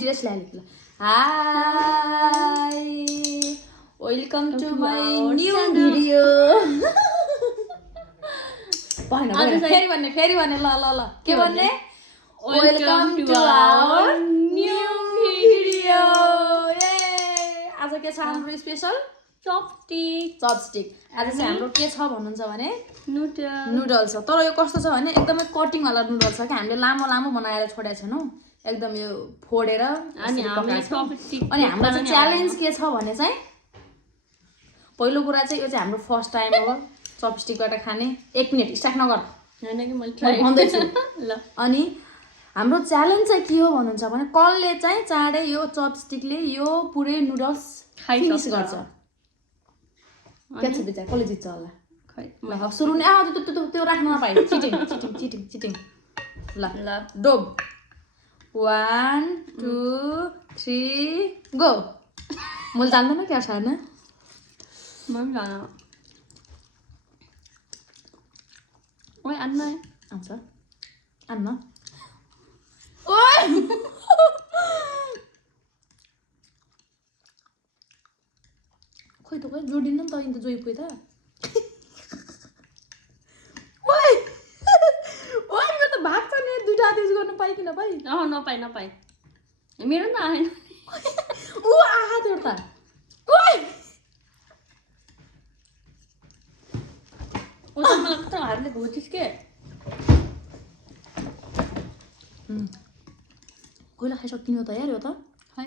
BTS लाई ल hi welcome to my new video फेरि भन्ने ल के भन्ने welcome to our new video आज के छ हाम्रो स्पेशल चपस्टिक आज चाहिँ हाम्रो के छ भन्नुहुन्छ भने नुडल्स छ तर यो कस्तो छ भने एकदमै कटिङ वाला नुडल्स छ कि हामीले लामो बनाएर छोडेको छैनौँ एकदम यो फोडेर अनि हाम्रो चाहिँ च्यालेन्ज के छ भने चाहिँ पहिलो कुरा चाहिँ यो चाहिँ हाम्रो फर्स्ट टाइम हो चपस्टिकबाट खाने 1 मिनेट स्टार्ट नगर भन्दैछु ल अनि हाम्रो च्यालेन्ज चाहिँ के हो भन्नुहुन्छ भने कसले चाहिँ चाँडै यो चपस्टिकले यो पुरै नुडल्स फिनिस गर्छ कसले जित्छ होला खै सुरु नै त्यो राख्न नपाए चिटिङ ल डोब 1 2 3 गो मैले जान्दैन क्या छैन मन जान ओइ अन्ना आउँछ अन्न ओइ खोइ त खोइ जोडिन नि त इन त जोइ खोइ त ओइ ओइ मेरो त भाग छ नि दुईटा युज गर्न पाइ कि नपाइ नपाइ मेरो त आएन उ आहा त्यो त ओइ ओ त मलाई कता हातले घोचिस के कोइला खाइसकिनु त यार यो त खै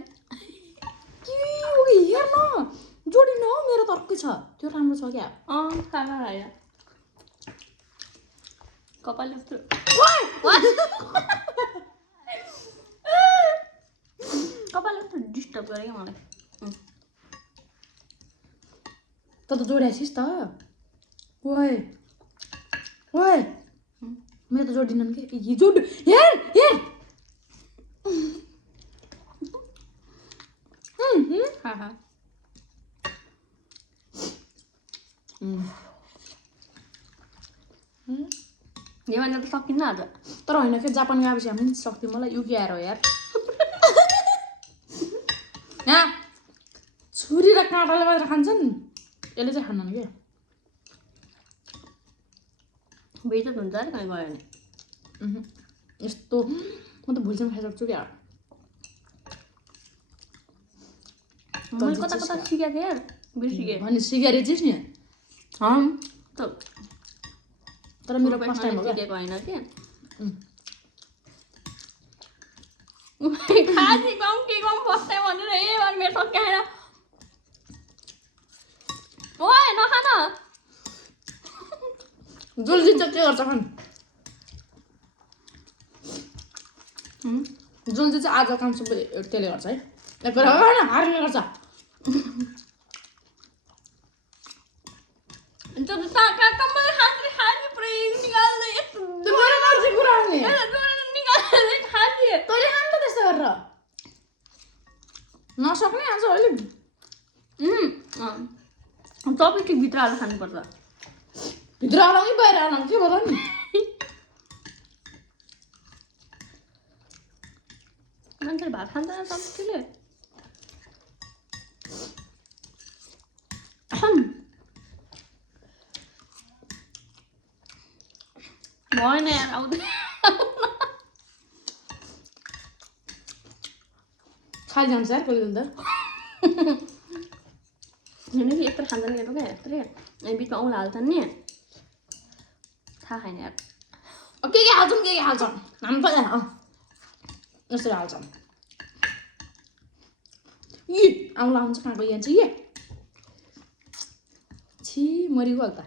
के हो हेर न जोडिन हो मेरो तर्कै छ त्यो राम्रो छ क्या खाना आयो कपाल जस्तो कपाल जस्तो डिस्टर्ब गरे क्या मलाई त जोड्यासिस त ओइ मेरो त जोडिनन् के जोड हेर यो भने त सकिन्न आज तर होइन के जापान गएपछि हामी पनि सक्थ्यौँ मलाई युके आएर हो यार यहाँ छुरी र काँटाले मात्र खान्छन् यसले चाहिँ खान्न के बेइज्जत हुन्छ अरे कहीँ गयो भने यस्तो म त भुलसँग खाइसक्छु क्या मैले कता सिकेको थिएँ यार बिर्सिकेँ भने सिकेर नि तर मेरो फर्स्ट टाइम हो सिकेको होइन कि खासी कम फर्स्ट टाइम भनेर मेरो सकिआएर ओए नखान जसले जित्छ के गर्छ खान जसले चाहिँ आज काम सबै त्यसले गर्छ है हार्ने गर्छ नसक्ने आज अहिले चपस्टिक भित्र हालेर खानुपर्छ भित्र हालौँ कि बाहिर हालौँ के भन नि मान्छेले भात खाँदैन चपस्टिकले भएन यार आउँदैन खाइजान्छ यार कहिले त होइन कि यत्रो खाँदैन केटो क्या यत्रो अनि बिचमा औँला हाल्छन् नि थाहा छैन यार के हाल्छौँ हामी पनि यसरी हाल्छौँ यी औँला हुन्छ कहाँ गइहाल्छ कि छि मरिगयो त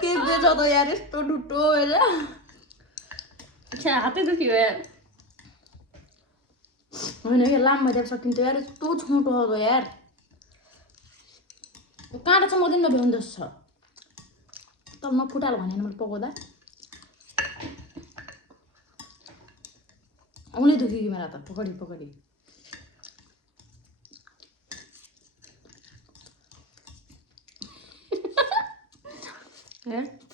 के बेच त यार यस्तो डुटो होइन हातै दुख्यो यार होइन कि लामो देख सकिन्थ्यो यार यस्तो छोटो हो यार काँटा चाहिँ मदिन नभ्याउँदो छ तर म फुटाल भनेर मैले पकाउँदा औँली दुख्यो कि मेरा त पकडी हेर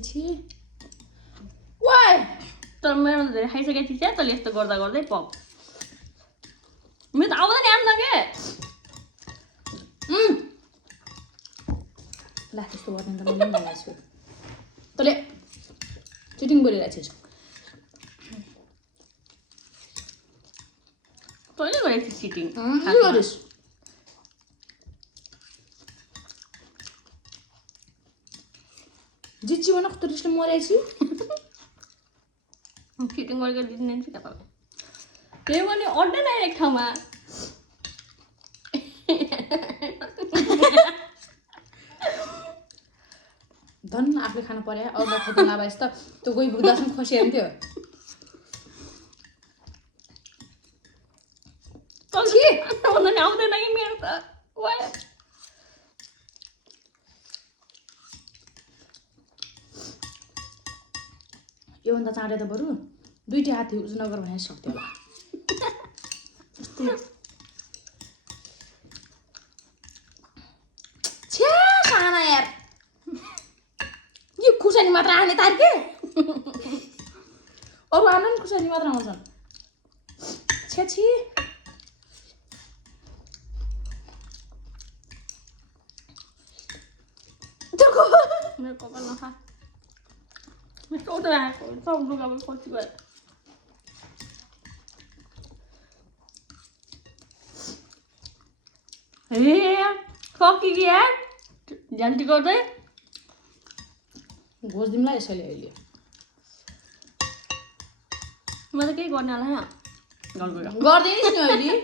छि वाइ तर मेरो धेरै खाइसकेको थिएँ क्या तैँले यस्तो गर्दा गर्दै पप मेरो त आउँदैन आम्न के ला त्यस्तो गर्दैन त मैले पनि भनेको छु तैँले चिटिङ गरिरहेको छिस् तैँले गरेको थिएँ चिटिङ के गरिस् जिच्ची भन कस्तो रिसले मरेपछि चिटिङ गरेको दिने चाहिँ क्या तपाईँ त्यही पनि अड्डै नै एक ठाउँमा धन्न आफूले खानु पर्यो अरू खोज्नु नभएछ त त्यो गइ बुझ्दासम्म खसिहाल्थ्यो आउँदैन कि मेरो त योभन्दा चाँडै त बरु दुईटै हात युज नगर भने सक्थ्यो होला छ्या साना यार यो खुर्सानी मात्र आउने तार के अरू आउनु नि खुर्सानी मात्र आउँछन् छ्या छि मेरो कपाल नखा मेरो उता आएको सब लुगा पनि खसी गयो ए सक्यो कि यार झ्याल्टी गर्दै घोषदिउँला यसैले अहिले म त केही गर्ने होला यहाँ गर्दैनिस् नि अहिले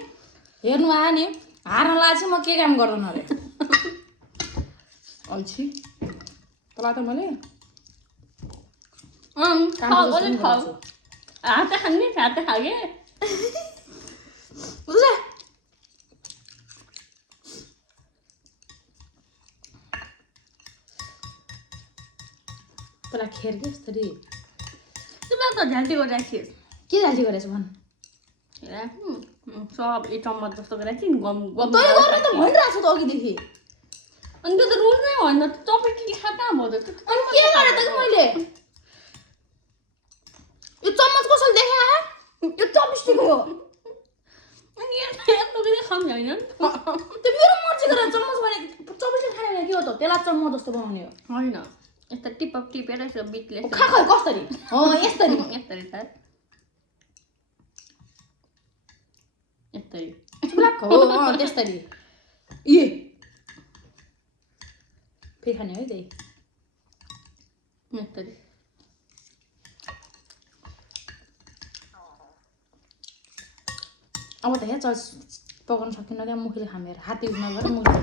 हेर्नु आयो नि हार्न लाग्छ म के काम गर्दैन अरे अल्छी तँलाई त मैले हात खाने हात खागे तँलाई खेर के यस्तरी तिमीलाई त झ्याल्टी गरिरहेको थिएँ के जाल्टी गरेछ भन् सब एक चम्मच जस्तो गरेको थिएँ नि गम तैँले गरेर त भनिरहेको छु त अघिदेखि अनि त्यो त रुल नै होइन तपाईँ के खा कहाँ भयो त अनि के गरेँ त कि मैले यो चम्मच कसले देखा यो चपस्टिक हो अनि यस्तो पनि खाने होइन त्यो मेरो मर्जी गरेर चम्मच भने चपस्टिक खाने भने के हो त त्यसलाई चम्मच जस्तो बनाउने हो होइन यस्तो टिप टिपेर यसो बिटले खा खै कसरी यस्तरी यस्तरी छ यस्तरी हो त्यस्तरी ए फेरि खाने है त्यही यस्तरी अब त यहाँ चल्स पकाउनु सकिन्न त्यहाँ मुखीले खामेर हात युज नगर मुखी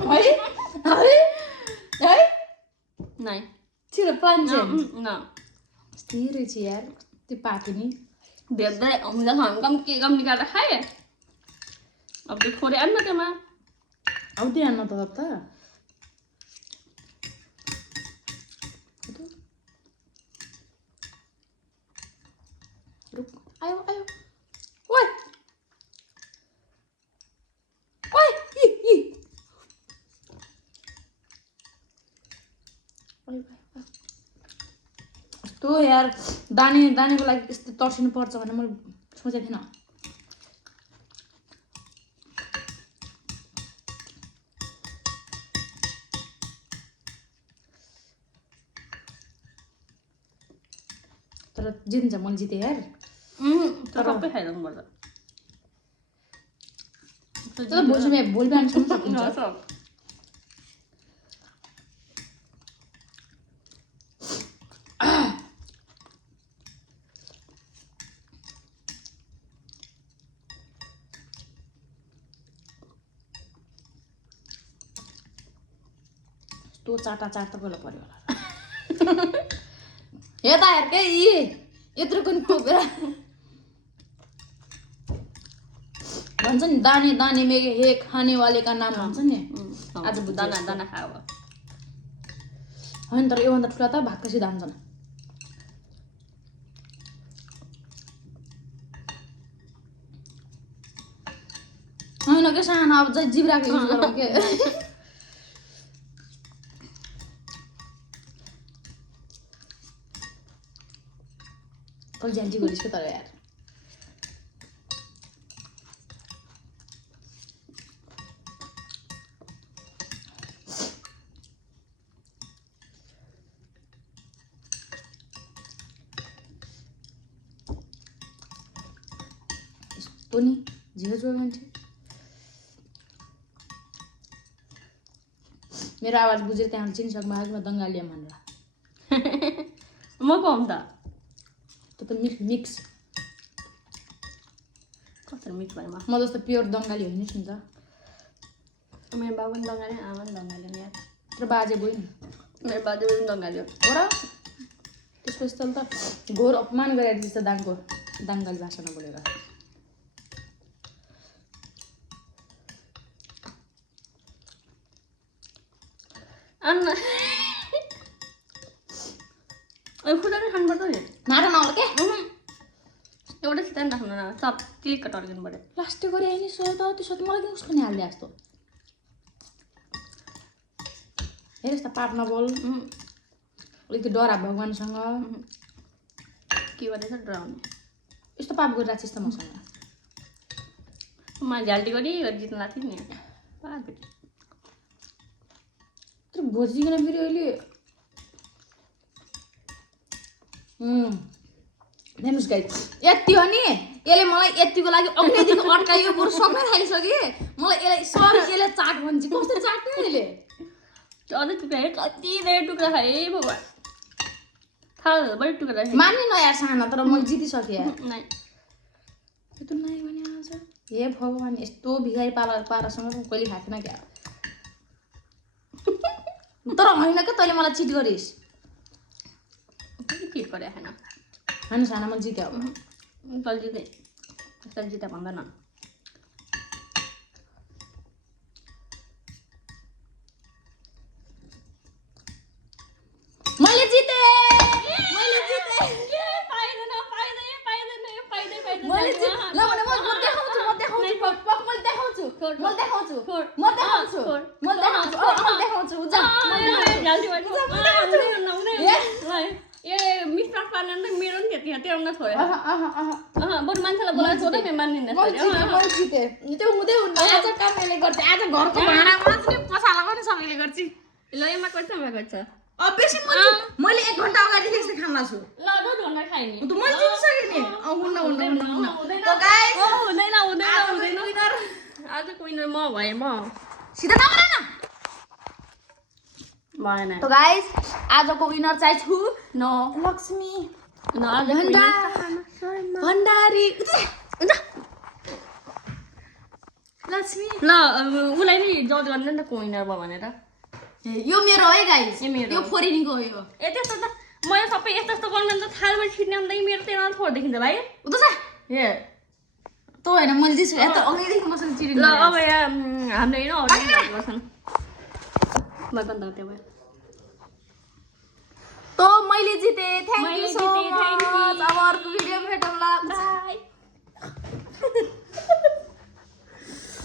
है नाइ छिटो प्लान्चे न यस्तै रहेछ यार त्यो पाक्यो नि भेट्दै हुन्छ हामी के कम निकालेर खाएँ अब त्यो थोरै आउनु न त्यसमा आउँदैन न त आयो आयो ओइ ओइ यस्तो यार दानेको लागि यस्तो तर्सिनु पर्छ भनेर मैले सोचेको थिइनँ तर जित्छ मैले जितेँ यार सबै खाइदिनु पर्छ तर भोलि बिहानसम्म सकिन्छ यस्तो चाटा पहिला पर्यो होला यता हेर के यत्रो पनि खोपेर भन्छ नि दाने दाने मेगे हे खाने वाले का नाम भन्छ नि आज दाना दाना खायो होइन तर योभन्दा ठुला त भात कसी दाम छन् होइन के सानो अब चाहिँ जिब्राको युज गरौँ के कल ज्यान्टी गरिस् के तर यार यस्तो नि झिरो मान्छे मेरो आवाज बुझेर त्यहाँ चिनिसक्नु भएको दङ्गाली भनेर म को हुँ त त्यो पनि मिक्स कसरी मिक्स भयो म जस्तो प्योर दङ्गाली होइन नि त मेरो बाबु पनि दङ्गाली आमा पनि दङ्गाली यार तर बाजे बोइ नि मेरो बाजे पनि दङ्गाली हो र त्यसको स्थल त घोर अपमान गरेर जस्तो दङ्गाली भाषामा बोलेर अन्ना खुदाले खानुपर्छ नि मार नआउला के एउटा सिधा पनि राख्नु न सब क्लिक टर्किनु पऱ्यो प्लास्टिक गरे नि सो त त्यसो त मलाई किन उसको नि हाल्दै जस्तो हेर यस्तो पाप नबोल अलिकति डरा भगवान्सँग के गरेछ डराउने यस्तो पाप गरिरहेको छ यस्तो मसँग म झ्याल्टी गरी जित्नु लाग्थ्यो नि तर भोजिकन फेरि अहिले हेर्नुहोस् गाइस यति हो नि यसले मलाई यतिको लागि अघिदेखि अड्कायो बरु सक्नै थालिसक्यो मलाई यसलाई सर यसले चाट भन्छ कस्तो चाट्ने यसले अझै टुक्रा है कति धेरै टुक्रा खाएँ बाबा थालभरि टुक्रा खाएँ मान्ने न यार सानो तर मैले जितिसकेँ यार नै यस्तो नयाँ भने आज हे भगवान् यस्तो भिखारी पारासँग त कहिले खाएको थिएन क्या तर होइन क्या तैँले मलाई चिट गरिस् चिट गरे खान खानु सानो मैले जित्यो अब तल जिते यसरी जिता भन्दैन मैले जिते ल भने म देखाउँछु ए मिस्टर पार्ने त मेरो नि त्यति त्यहाँ छोड्यो बरु मान्छेलाई बोलाएर सोध्दै मेरो मान्दिनँ त्यो हुँदै हुन्न आज काम मैले गर्छ आज घरको भाँडा मात्रै पसाला पनि सबैले गर्छ ल एमा कति समय गर्छ बेसी मैले 1 घन्टा अगाडि यस्तो खान लाग्छु ल 2 घन्टा खाएँ नि त मैले जितिसकेँ नि हुँदैन आज क्विनर म भएँ म सिधा नगरे न भएन त गाइस आजको विनर चाहिँ छु न लक्ष्मी न आज भण्डारी लक्ष्मी ल उसलाई नि जज गर्ने नि त क्विनर भयो भनेर यो मेरो है गाइस यो मेरो यो फोरिनीको हो यो ए त्यस्तो त मैले सबै यस्तो यस्तो गर्नु त थालमा छिट्ने अन्त मेरो त्यहाँ छोड देखिन्छ भाइ उता छ ए त होइन मैले जिसु यता अघिदेखि मसँग चिरिन ल अब यहाँ हाम्रो होइन गर्छन् म पनि त त्यो भयो त मैले जिते थ्यांक यू सो मच अब अर्को भिडियो भेटौँला बाइ